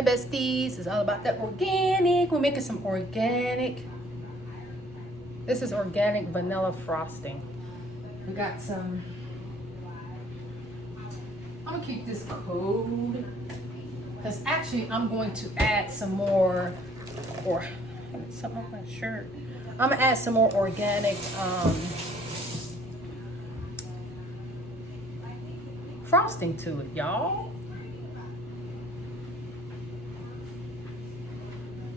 Hey besties, it's all about that organic. We're making some organic. This is organic vanilla frosting. We got some. I'm gonna keep this cold because actually I'm going to add some more, or something on my shirt. I'm gonna add some more organic frosting to it, y'all.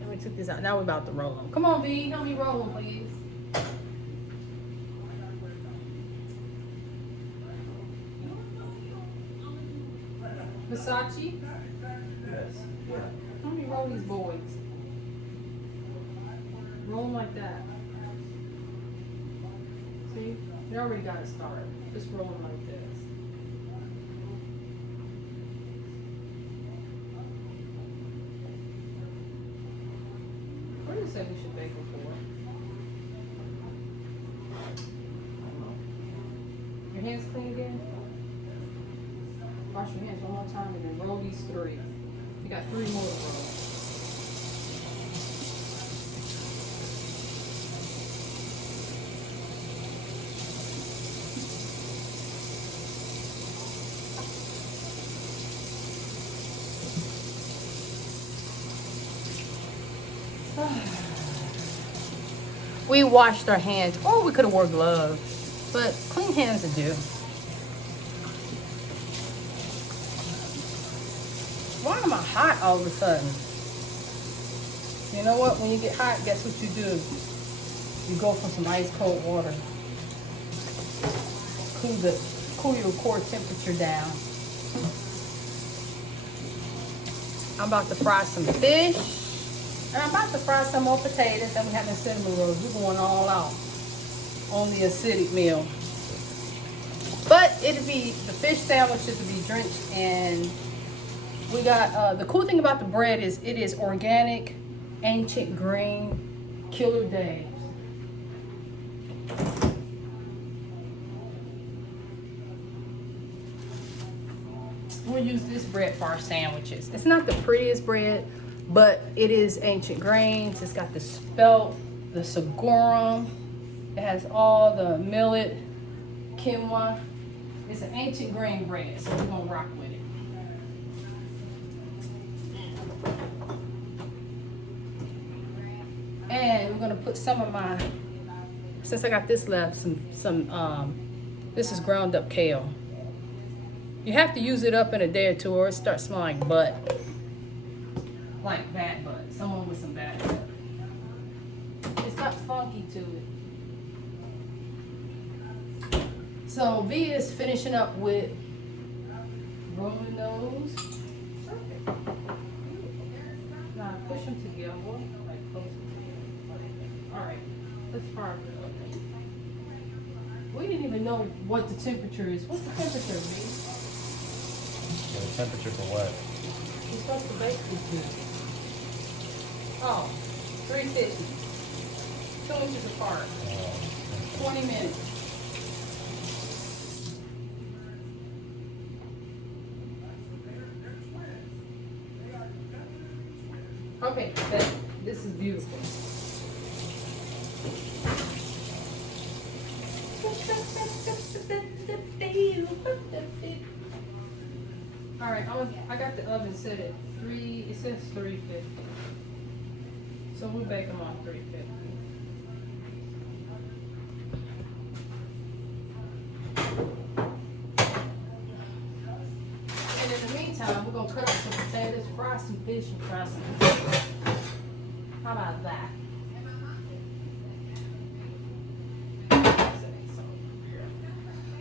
We took this out. Now we're about to roll them. Come on, V. Help me roll them, please. Versace? Yes. Yeah. Help me roll these boys. Roll them like that. See? You already got it started. Just roll them like this. What do you say we should bake them for? Your hands clean again? Wash your hands one more time and then roll these 3. You got 3 more to roll. We washed our hands, or we could have wore gloves, but clean hands to do. Why am I hot all of a sudden? You know what? When you get hot, guess what you do? You go for some ice cold water. Cool your core temperature down. I'm about to fry some fish. And I'm about to fry some more potatoes, and we're having cinnamon rolls. We're going all out on the acidic meal. But it'll be, the fish sandwiches will be drenched in. We got, the cool thing about the bread is it is organic, ancient grain, killer days. We'll use this bread for our sandwiches. It's not the prettiest bread, but it is ancient grains. It's got the spelt, the sorghum. It has all the millet, quinoa. It's an ancient grain bread, so we're gonna rock with it. And we're gonna put some of my, since I got this left, this is ground up kale. You have to use it up in a day or two or it starts smelling like butt. Like bad butt. Someone with some bad butt. It's got funky to it. So V is finishing up with rolling those. Perfect. Now push them together. Like close them together. Alright. Let's fire it up. We didn't even know what the temperature is. What's the temperature, V? The temperature for what? You're supposed to bake this good. Oh, 350. 2 inches apart. 20 minutes. Okay, this is beautiful. All right, I got the oven set at 3. It says 350. So we'll bake them on 350. And in the meantime, we're gonna cut up some potatoes, fry some fish, and fry some potatoes. How about that?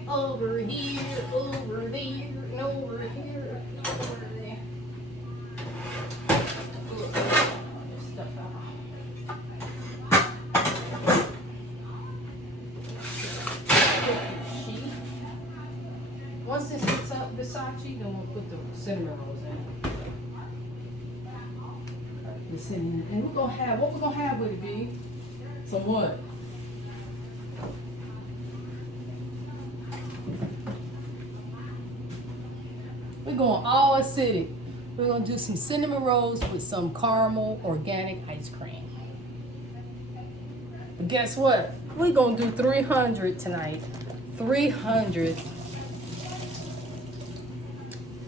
Over here, over there, and over here, over there. Stuff out. Once this gets up, Versace, then we'll put the cinnamon rolls in. The cinnamon, and we're gonna have what we're gonna have with it be some what? We're going all acidic. We're gonna do some cinnamon rolls with some caramel organic ice cream. But guess what? We're gonna do 300 tonight. 300.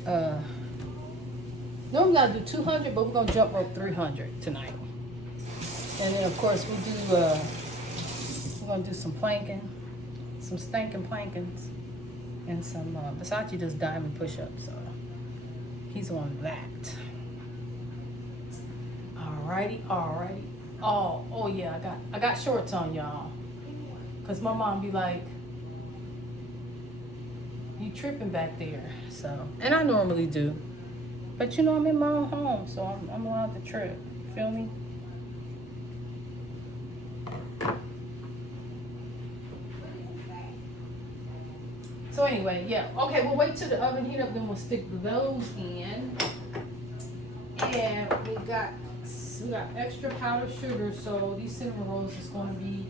No, we gotta do 200, but we're gonna jump rope 300 tonight. And then of course we'll do we're gonna do some planking, some stinking plankings, and some Versace does diamond push-ups, so he's on that. Alrighty. Oh yeah, I got shorts on, y'all. Cause my mom be like, you tripping back there. So, and I normally do. But you know, I'm in my own home, so I'm allowed to trip. Feel me? So anyway, yeah. Okay, we'll wait till the oven heat up, then we'll stick those in. And we got extra powdered sugar, so these cinnamon rolls is going to be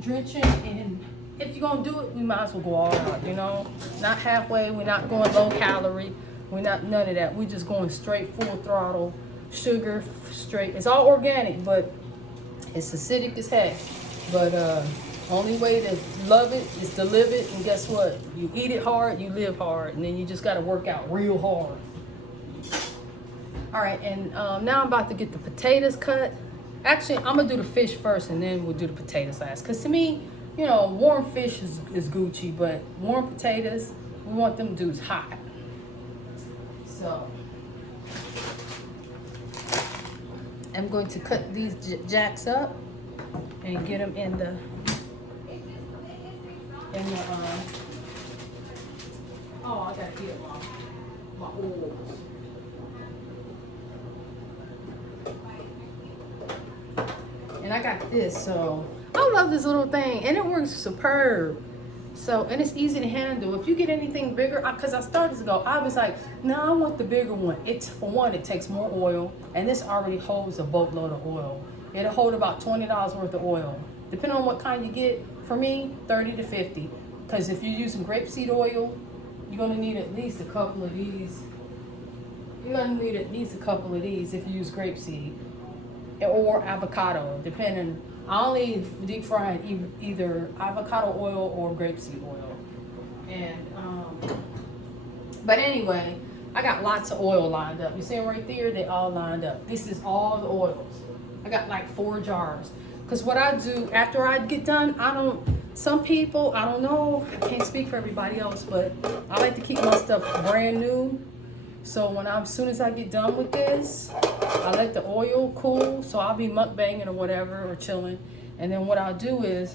drenching. And if you're going to do it, we might as well go all out, you know? Not halfway. We're not going low calorie. We're not none of that. We're just going straight full throttle. Sugar straight. It's all organic, but it's acidic as heck. But only way to love it is to live it. And guess what? You eat it hard, you live hard. And then you just got to work out real hard. All right, and now I'm about to get the potatoes cut. Actually, I'm going to do the fish first, and then we'll do the potatoes last. Because to me, you know, warm fish is Gucci, but warm potatoes, we want them dudes hot. So, I'm going to cut these jacks up and get them in the oh, I gotta get my oils. And I got this, so I love this little thing, and it works superb. So, and it's easy to handle. If you get anything bigger, because I started to go, I was like, no, I want the bigger one. It's, for one, it takes more oil, and this already holds a boatload of oil. It'll hold about $20 worth of oil. Depending on what kind you get, for me, 30 to 50. Because if you're using grapeseed oil, you're going to need at least a couple of these. You're going to need at least a couple of these if you use grapeseed. Or avocado, depending. I only deep fry either avocado oil or grapeseed oil. And, but anyway, I got lots of oil lined up. You see them right there? They all lined up. This is all the oils. I got like 4 jars. Because what I do after I get done, some people, I don't know, I can't speak for everybody else, but I like to keep my stuff brand new. So as soon as I get done with this, I let the oil cool. So I'll be mukbanging or whatever, or chilling. And then what I'll do is,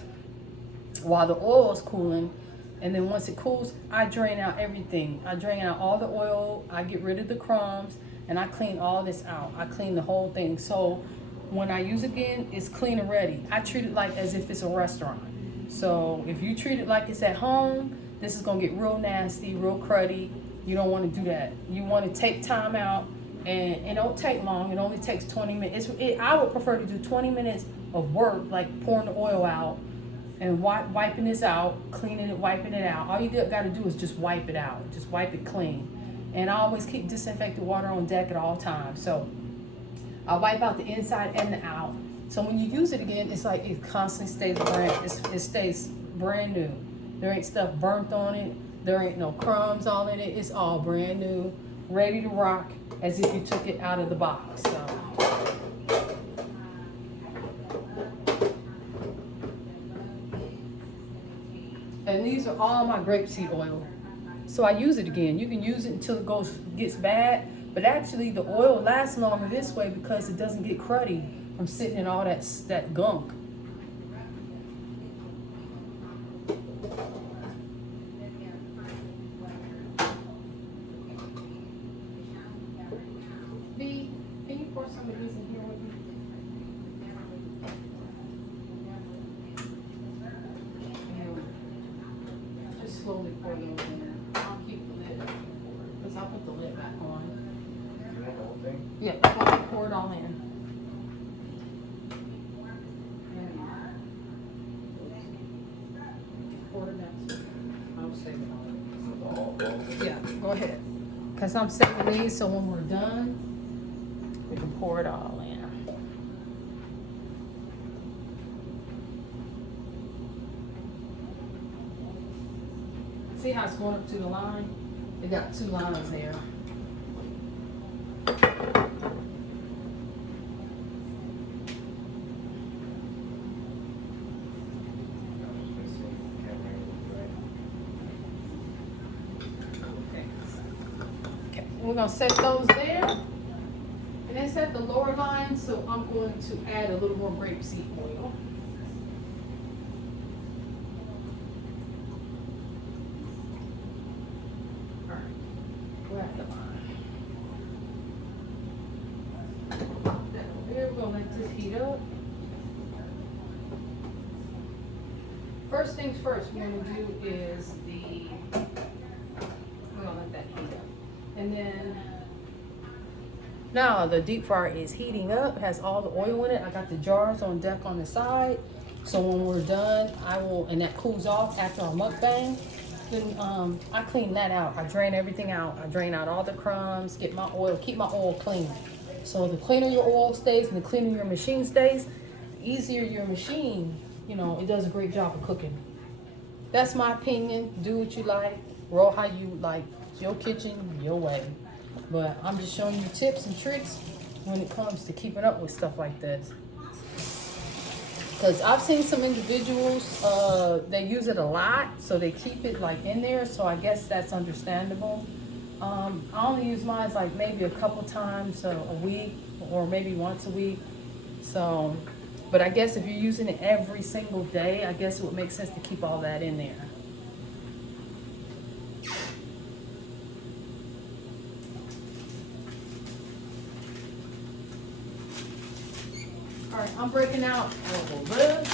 while the oil is cooling, and then once it cools, I drain out everything. I drain out all the oil, I get rid of the crumbs, and I clean all this out. I clean the whole thing. So when I use it again, it's clean and ready. I treat it like as if it's a restaurant. So if you treat it like it's at home, this is gonna get real nasty, real cruddy. You don't want to do that. You want to take time out, and it don't take long. It only takes 20 minutes. I would prefer to do 20 minutes of work, like pouring the oil out and wiping this out, cleaning it, wiping it out. All you got to do is just wipe it out. Just wipe it clean. And I always keep disinfected water on deck at all times. So I wipe out the inside and the out. So when you use it again, it's like it constantly stays it stays brand new. There ain't stuff burnt on it. There ain't no crumbs all in it. It's all brand new, ready to rock, as if you took it out of the box. So. And these are all my grapeseed oil. So I use it again. You can use it until it gets bad, but actually the oil lasts longer this way because it doesn't get cruddy from sitting in all that gunk. Can you pour some of these in here with me? Just slowly pour those in there. I'll keep the lid, because I'll put the lid back on. You want the whole thing? Yeah, pour it all in. Pour it back. I'll save it all. The whole thing? Yeah, go ahead. Because I'm saving these so when we're done, we can pour it all in. See how it's going up to the line? It got 2 lines there. Okay, we're gonna set those there. And then set the lower line, so I'm going to add a little more grapeseed oil. We're at the line. We're gonna let this heat up. First things first, we're gonna do is we're gonna let that heat up. And then, now the deep fryer is heating up, has all the oil in it. I got the jars on deck on the side. So when we're done, and that cools off after our mukbang, then I clean that out. I drain everything out. I drain out all the crumbs, get my oil, keep my oil clean. So the cleaner your oil stays and the cleaner your machine stays, the easier your machine, you know, it does a great job of cooking. That's my opinion. Do what you like, roll how you like. It's your kitchen, your way. But I'm just showing you tips and tricks when it comes to keeping up with stuff like this. Because I've seen some individuals, they use it a lot, so they keep it like in there, so I guess that's understandable. I only use mine like maybe a couple times a week, or maybe once a week. So, but I guess if you're using it every single day, I guess it would make sense to keep all that in there. All right, I'm breaking out all this.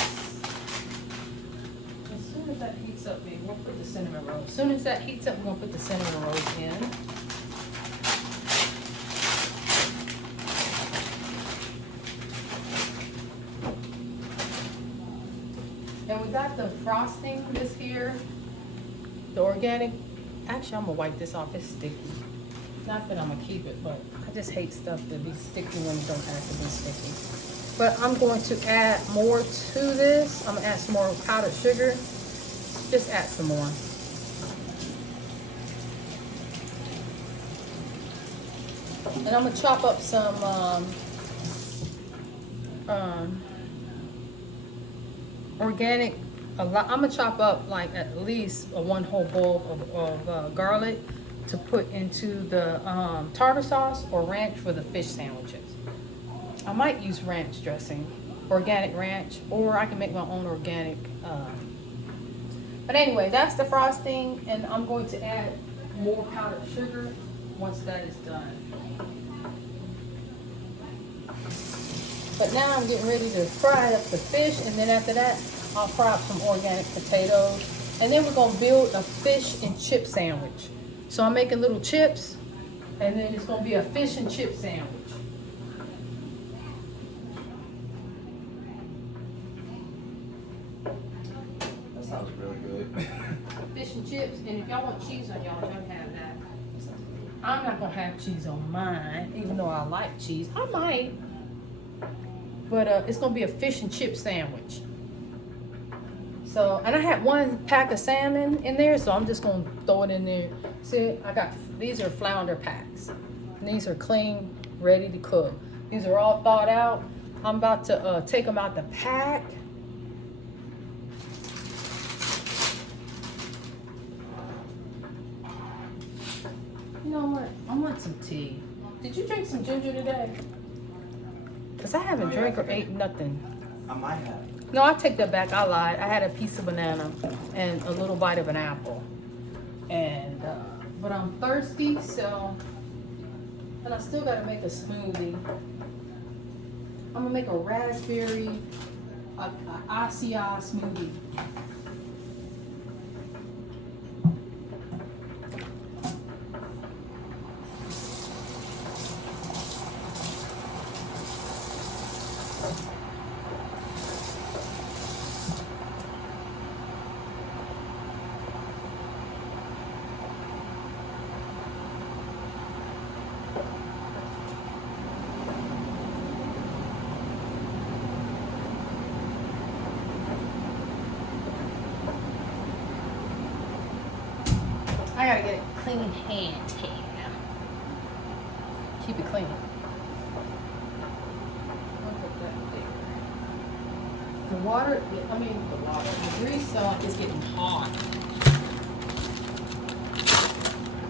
As soon as that heats up, baby, we'll put the cinnamon rolls. As soon as that heats up, we're gonna put the cinnamon rolls in. And we got the frosting this here, the organic. Actually, I'm gonna wipe this off, it's sticky. Not that I'm gonna keep it, but I just hate stuff to be sticky when it don't have to be sticky. But I'm going to add more to this. I'm gonna add some more powdered sugar. Just add some more. And I'm gonna chop up some organic. I'm gonna chop up like at least one whole bowl of garlic to put into the tartar sauce or ranch for the fish sandwiches. I might use ranch dressing, organic ranch, or I can make my own organic. But anyway, that's the frosting, and I'm going to add more powdered sugar once that is done. But now I'm getting ready to fry up the fish, and then after that, I'll fry up some organic potatoes. And then we're gonna build a fish and chip sandwich. So I'm making little chips, and then it's gonna be a fish and chip sandwich. Sounds really good. Fish and chips, and if y'all want cheese on y'all can have that. I'm not gonna have cheese on mine, even though I like cheese. I might, but it's gonna be a fish and chip sandwich. So, and I had 1 pack of salmon in there, so I'm just gonna throw it in there. See, these are flounder packs. And these are clean, ready to cook. These are all thawed out. I'm about to take them out the pack. You know what? I want some tea. Did you drink some ginger today? Because I haven't drank or ate nothing. I might have. No, I take that back. I lied. I had a piece of banana and a little bite of an apple. And, but I'm thirsty, so, and I still got to make a smoothie. I'm going to make a raspberry, acai smoothie. gotta get a clean hand here. Keep it clean. The water, the grease is getting hot.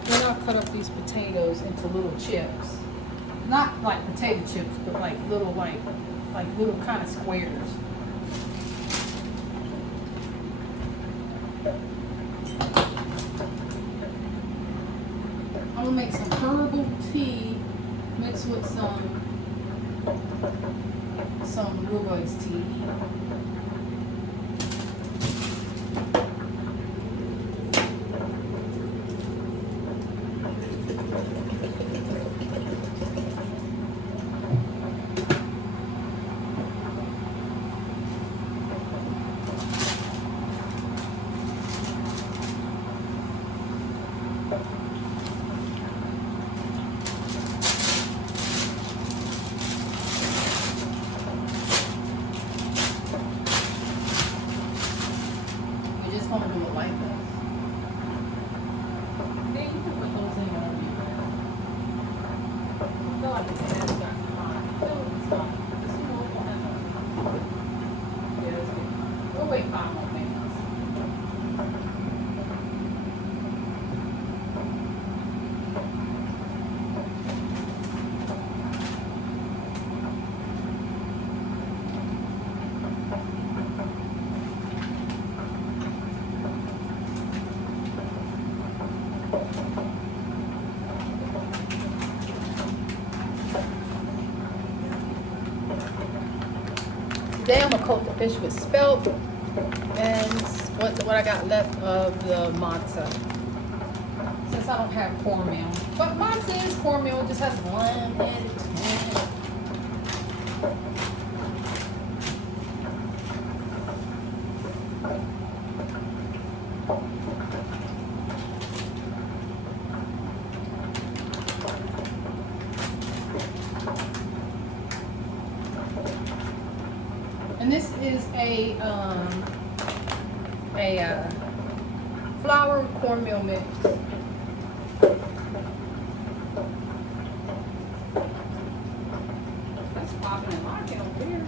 Then I'll cut up these potatoes into little chips. Not like potato chips, but like little little kind of squares. I'm gonna make some herbal tea mixed with some Ruboy's tea. Today I'm gonna coat the fish with spelt and what I got left of the matzah. Since I don't have cornmeal, but matzah is cornmeal, it just has one and two. And this is a flour cornmeal mix. That's popping and locking over here.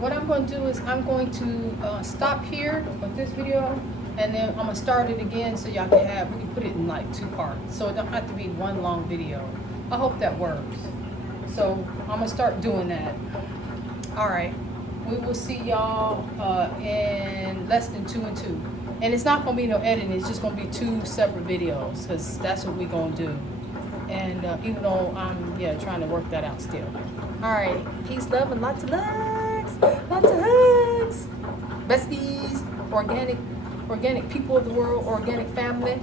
What I'm going to do is I'm going to stop here with this video, and then I'm going to start it again so y'all can we can put it in like 2 parts, so it don't have to be one long video. I hope that works. So I'm going to start doing that. All right, we will see y'all in less than 2 and 2. And it's not going to be no editing, it's just going to be 2 separate videos, because that's what we're going to do. And even though I'm trying to work that out still. All right, peace, love, and lots of love. Lots of hugs. Besties, organic people of the world, organic family.